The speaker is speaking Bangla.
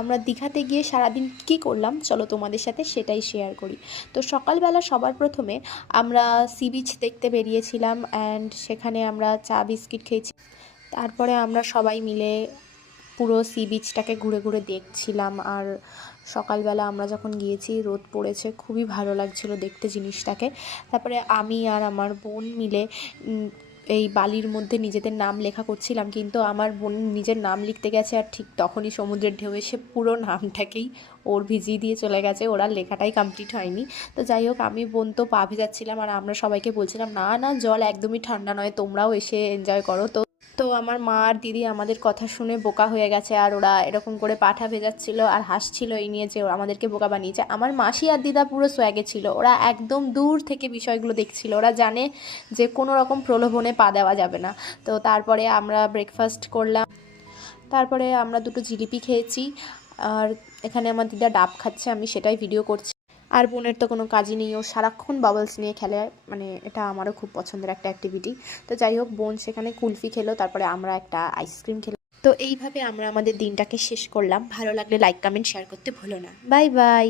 আমরা দীঘাতে গিয়ে সারাদিন কী করলাম চলো তোমাদের সাথে সেটাই শেয়ার করি। তো সকালবেলা সবার প্রথমে আমরা সি বিচ দেখতে বেরিয়েছিলাম, অ্যান্ড সেখানে আমরা চা বিস্কিট খেয়েছি। তারপরে আমরা সবাই মিলে পুরো সি বিচটাকে ঘুরে ঘুরে দেখছিলাম। আর সকালবেলা আমরা যখন গিয়েছি রোদ পড়েছে, খুবই ভালো লাগছিল দেখতে জিনিসটাকে। তারপরে আমি আর আমার বোন মিলে এই বালির মধ্যে নিজেদের নাম লেখা করছিলাম, কিন্তু আমার বোন নিজের নাম লিখতে গেছে আর ঠিক তখনই সমুদ্রের ঢেউ এসে পুরো নামটাকেই ওর ভিজিয়ে দিয়ে চলে গেছে, ওরা লেখাটাই কমপ্লিট হয়নি। তো যাই হোক, আমি বোন তো পা ভেজাচ্ছিলাম আর আমরা সবাইকে বলছিলাম না না জল একদমই ঠান্ডা নয়, তোমরাও এসে এনজয় করো। তো আমার মা আর দিদি আমাদের কথা শুনে বোকা হয়ে গেছে, আর ওরা এরকম করে পাঠা ভেজাচ্ছিল আর হাসছিল এই নিয়ে যে ওরা আমাদেরকে বোকা বানিয়েছে। আমার মাসি আর দিদা পুরো সোয়াগে ছিল, ওরা একদম দূর থেকে বিষয়গুলো দেখছিল, ওরা জানে যে কোনো রকম প্রলোভনে পা দেওয়া যাবে না। তো তারপরে আমরা ব্রেকফাস্ট করলাম, তারপরে আমরা দুটো জিলিপি খেয়েছি। আর এখানে আমার দিদা ডাব খাচ্ছে, আমি সেটাই ভিডিও করছি। আর বোনের তো কোনো কাজই নেই, ও সারাক্ষণ বাবলস নিয়ে খেলে, মানে এটা আমারও খুব পছন্দের একটা অ্যাক্টিভিটি। তো যাই হোক, বোন সেখানে কুলফি খেলো, তারপরে আমরা একটা আইসক্রিম খেলাম। তো এইভাবে আমরা আমাদের দিনটাকে শেষ করলাম। ভালো লাগলে লাইক কমেন্ট শেয়ার করতে ভুলো না। Bye bye.